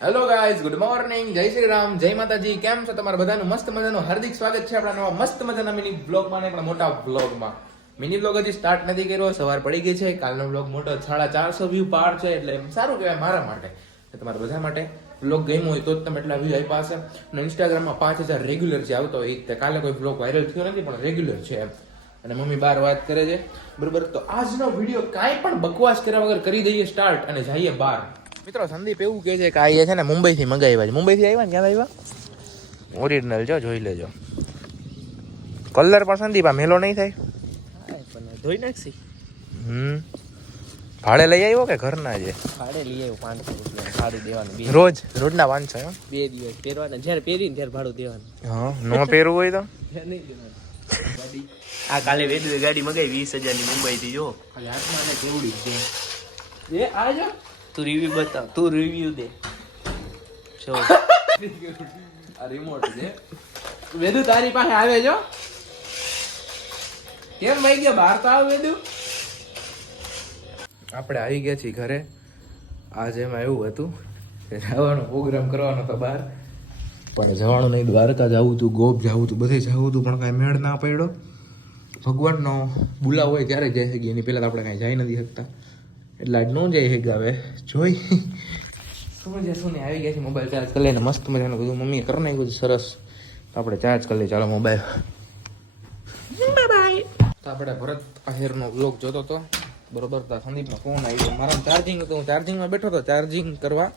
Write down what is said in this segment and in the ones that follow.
Hello guys, good morning, જય શ્રી રામ, જય માતાજી. કેમ છો તમારા બધાનું? મસ્ત મજાનું હાર્દિક સ્વાગત છે આપણા નવા મસ્ત મજાના મિની બ્લોગમાં ને આપણા મોટા બ્લોગમાં. મિની બ્લોગ હજી સ્ટાર્ટ નથી કર્યો, સવાર પડી ગઈ છે. કાલનો બ્લોગ મોટો 450 વ્યૂ પાર છે, એટલે સારું કહેવાય મારા માટે, તમારા બધા માટે. બ્લોગ ગમ્યો હોય તો જ તમે એટલા વ્યૂ આપ્યા હશે. અને ઇન્સ્ટાગ્રામમાં 5000 રેગ્યુલર છે આવતો. એ કાલે કોઈ બ્લોગ વાયરલ થયો નથી, પણ રેગ્યુલર છે એમ. અને મમ્મી બાર વાત કરે છે, બરોબર. તો આજનો વિડીયો કાંઈ પણ બકવાસ કર્યા વગર કરી દઈએ સ્ટાર્ટ અને જઈએ બહાર. મિત્રો, સંદીપ એવું કહે છે કે આ છે ને મુંબઈથી મંગાવ્યા છે. મુંબઈથી આવ્યા ને ક્યાં આવ્યા? ઓરિજિનલ જો, જોઈ લેજો. કલર પણ સંદીપ આ મેલો નહીં થાય, ધોઈ નાખશી. ભાડે લઈ આવ્યો કે ઘરના છે? ભાડે લઈ આવ્યો, 500 રૂપિયા ભાડું દેવાનું. રોજના 500 એમ? 2 દિવસ પહેરવાના, જ્યારે પહેરીને ત્યારે ભાડું દેવાનું. હા, નો પહેરવું હોય તો નહીં દેવાનું. આ કાલે વેદુએ ગાડી મગાવી 20000 ની મુંબઈથી. જો ખાલી હાથમાં ને કેવડી છે એ આ જો. તું રિવ્યુ બતાવ, તું રિવ્યુ દે. જો આ રિમોટ છે. વેદુ તારી પાસે આવે જો. કેમ ભાઈ ગયા બહાર તો આવ વેદુ. આપણે આવી ગયા છીએ ઘરે. આજે એમાં એવું હતું કે જવાનો પ્રોગ્રામ કરવાનો હતો બહાર, પણ જવાનું નહીં. દ્વારકા જવું હતું, ગોપ જવું હતું, બધે જવું હતું, પણ કાંઈ મેળ ના પડ્યો. ભગવાનનો બોલાવો હોય ત્યારે જઈ શકીએ, એની પહેલાં તો આપણે કાંઈ જઈ નથી શકતા, એટલે આજ ન જઈ શકતા. હવે જોઈ શું છે શું નહીં. આવી ગયા છે, મોબાઈલ ચાર્જ કરી લઈને મસ્ત મજાનું બધું મમ્મીએ કરી નાખ્યું બધું સરસ. તો આપણે ચાર્જ કરી લઈએ. ચાલો મોબાઈલ. તો આપણે ભરત આહિરનો વ્લોગ જોતો હતો, બરોબર. તો સંદીપનો ફોન આવ્યો. મારા ચાર્જિંગ હતું, હું ચાર્જિંગમાં બેઠો હતો ચાર્જિંગ કરવા,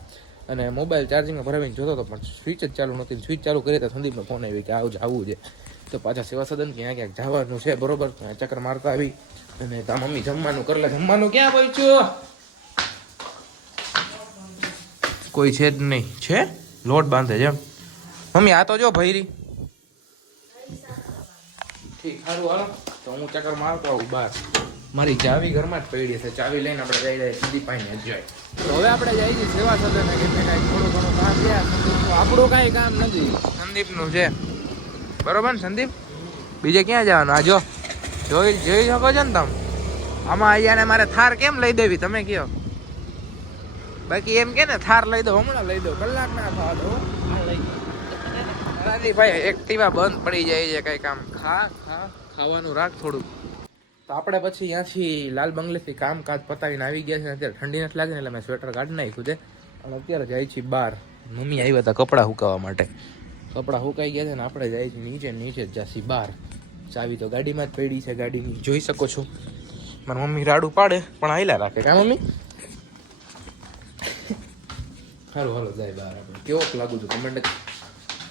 અને મોબાઈલ ચાર્જિંગમાં ભરાવીને જોતો હતો, પણ સ્વિચ જ ચાલુ નહોતી. સ્વિચ ચાલુ કરી તો સંદીપનો ફોન આવ્યો કે આવું છે. તો પાછા સેવા સદન ક્યાં ક્યાંક જવાનું છે, બરોબર. ચક્કર મારતા આવી. અને તા મમ્મી જમવાનું કરે. જમવાનું ક્યાં પહોંચ્યું? કોઈ છે જ નહીં. છે લોટ બાંધે છે મમ્મી. આ તો જો ભૈરી. ઠીક, સારું હાલો. તો હું ચક્કર મારતો આવું બહાર. મારી ચાવી ઘરમાં જ પડી છે. ચાવી લઈને આપણે જઈ જાય સંદીપ પાઈને જ જાય. તો હવે આપણે જઈએ છીએ સેવા સદન. કાંઈ થોડું ઘણું કામ છે, આપણું કાંઈ કામ નથી, સંદીપનું છે, બરોબર ને સંદીપ? બીજે ક્યાં જવાનું? આ જો જોઈ શકો છો ને તમે. આમાં અહીંયા મારે થાર કેમ લઈ દેવી તમે કયો? બાકી એમ કે ને થાર લઈ દો, હમણાં લઈ દો, કલાક ના થવા દો. ભાઈ એક્ટિવા બંધ પડી જાય છે. કઈ કામ ખાવાનું રાખ થોડું. તો આપણે પછી ત્યાંથી લાલ બંગલેથી કામકાજ પતાવીને આવી ગયા છે. અત્યારે ઠંડી નથી લાગે ને, એટલે મેં સ્વેટર કાઢી નાખ્યું છે. અને અત્યારે જાય છે બહાર. મમ્મી આવ્યા હતા કપડાં સુકાવવા માટે. કપડાં સુકાઈ ગયા છે ને આપણે જાય છે નીચે જ જાસી બહાર. ચાવી તો ગાડીમાં જ પડી છે, ગાડીની જોઈ શકો છો. મારી મમ્મી રાડું પાડે પણ હાઈલા રાખે. કા મમ્મી? સારું હાલો જાય બહાર. આપણે કેવોક લાગુ છું કમેન્ટ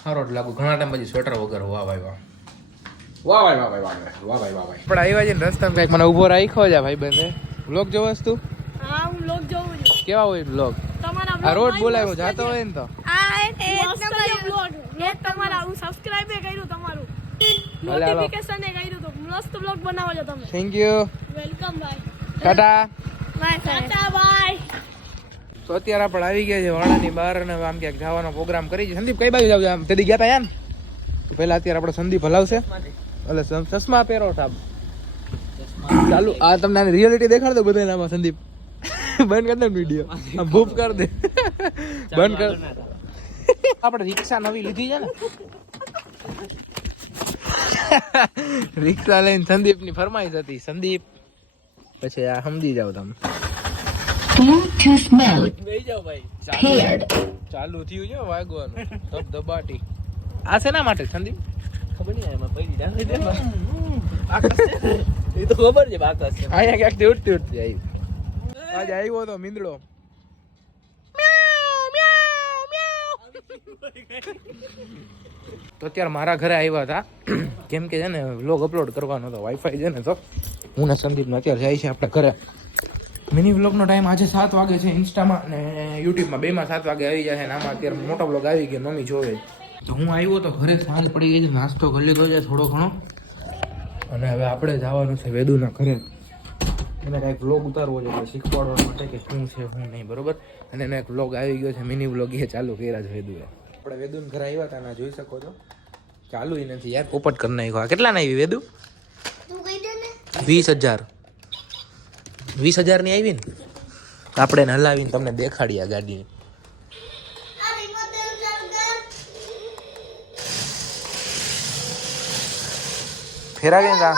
સારો જ લાગુ. ઘણા ટાઈમ પછી સ્વેટર વગર વાહ ભાઈ વાહ. આપણે આવ્યા છે ને રસ્તામાં કંઈક મને ઉભો રાખ્યો છે ભાઈ બંને. વ્લોગ જોવસ તું? હા, હું વ્લોગ જોઉં છું. કેવા હોય વ્લોગ? તમારા આ રોજ બોલાવ્યો જાતો હોય ને તો વ્લોગ તમારા હું સબસ્ક્રાઇબ કર્યું, તમારું નોટિફિકેશન એ કર્યું, તો મસ્ત વ્લોગ બનાવો છો તમે. Thank you. વેલકમ ભાઈ. Tata by Tata by. તો અત્યારે આપણે આવી ગયા છે વાડાની બહાર, અને આમ ક્યાંક જવાનો પ્રોગ્રામ કરી છે. સંદીપ કઈ બાજુ જાવ? આમ તેદી ગયા તા યાર. પહેલા અત્યારે આપણે સંદીપ હલાવશે. એટલે ચશ્મા પહેરો સાહેબ. ચાલુ આ તમને આની રિયાલિટી દેખાડ દો બધાને. આમાં સંદીપ બંધ કરી દે વિડીયો, આમ ભૂપ કરી દે, બંધ કર. આપણે રિક્ષા નવી લીધી છે ને, રિક્ષા લઈને સંદીપની ફરમાઈશ હતી. સંદીપ પછી આ સમજી જાવ તમે. બેહી જાઓ ભાઈ. ચાલુ થયું છે વાગવાનું ધબધબાટી. આ શેના માટે સંદીપ? ખબર નહીં, એમાં પડી જાય એ તો ખબર છે. બાકસ છે અહીંયા ક્યાંક ઉઠતી આવ્યું. આજે આવ્યો તો મીંદડો. તો અત્યારે મારા ઘરે આવ્યા હતા, કેમ કે છે ને વ્લોગ અપલોડ કરવાનો હતો. વાઈફાઈ છે ને, તો હું ને સંદીપને અત્યારે જાય છે આપણે ઘરે. મિની વ્લોગનો ટાઈમ આજે 7 વાગે છે. ઇન્સ્ટામાં અને યુટ્યુબમાં બેમાં 7 વાગે આવી જાય છે. અને આમાં અત્યારે મોટો વ્લોગ આવી ગયો, મમ્મી જોવે. તો હું આવ્યો તો ઘરે સાંજ પડી ગઈ છે, નાસ્તો કરી લીધો છે થોડો ઘણો, અને હવે આપણે જવાનું છે વેદુના ઘરે. એને કાંઈક વ્લોગ ઉતારવો છે, શીખવાડવા માટે કે શું છે શું નહીં, બરોબર. અને એનો એક વ્લોગ આવી ગયો છે, મિની વ્લોગ એ ચાલુ કર્યા છે વેદુએ. આપણે વેદુના ઘરે આવ્યા હતા, ના જોઈ શકો છો. ચાલુ નથી યાર, પોપટ કરી નાખ્યો. કેટલા ના આવી વેદુ? 20,000. 20,000 ની આવી ને. આપણે એને હલાવીને તમને દેખાડી આ ગાડી. ફેરા કે કા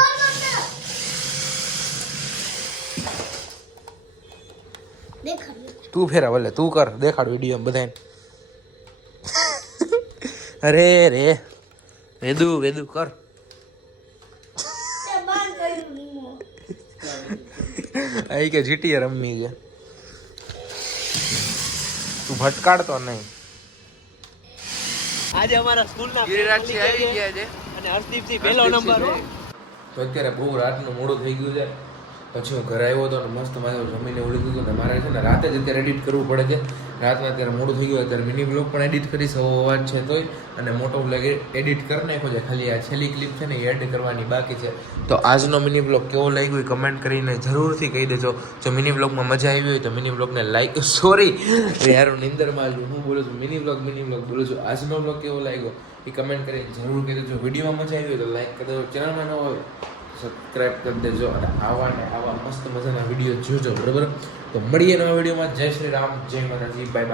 તું ફેરા ભલે તું કર દેખાડ વિડીયો બધાને અરે રે વેદુ કર અહીં કે જીટીએ રમી ગયા તું ભટકાડતો નહીં આજે અમારા સ્કૂલના ગિરિરાજજી આવી ગયા છે અને હર્ષદીપજી પહેલો નંબર હો. તો અત્યારે બહુ રાતનું મોડું થઈ ગયું છે પછી હું ઘરે આવ્યો હતો ને મસ્ત મારું જમીને ઉડી ગયું ને મારે છે ને રાતે જ અત્યારે એડિટ કરવું પડે છે રાતના અત્યારે મોડું થઈ ગયું અત્યારે મિની બ્લોગ પણ એડિટ કરીશ એવો અવાજ છે તોય અને મોટો બ્લોગ એડિટ કરી નાખ્યો છે ખાલી આ છેલ્લી ક્લિપ છે ને એ એડ કરવાની બાકી છે તો આજનો મિની બ્લોગ કેવો લાગ્યો એ કમેન્ટ કરીને જરૂરથી કહી દેજો જો મિની બ્લોગમાં મજા આવી હોય તો મિની બ્લોગને લાઈક સોરી યાર હું નિંદરમાં છું હું બોલું છું મિની બ્લોગ બોલું છું આજનો બ્લોગ કેવો લાગ્યો એ કમેન્ટ કરીને જરૂર કહી દેજો વિડીયોમાં મજા આવી હોય તો લાઈક કરી દેજો ચેનલમાં ન હોય સબસ્ક્રાઇબ કરી દેજો અને આવા ને આવા મસ્ત મજાના વિડીયો જોજો બરાબર તો મળીએ નવા વિડીયોમાં જય શ્રી રામ જય માતાજી બાય બાય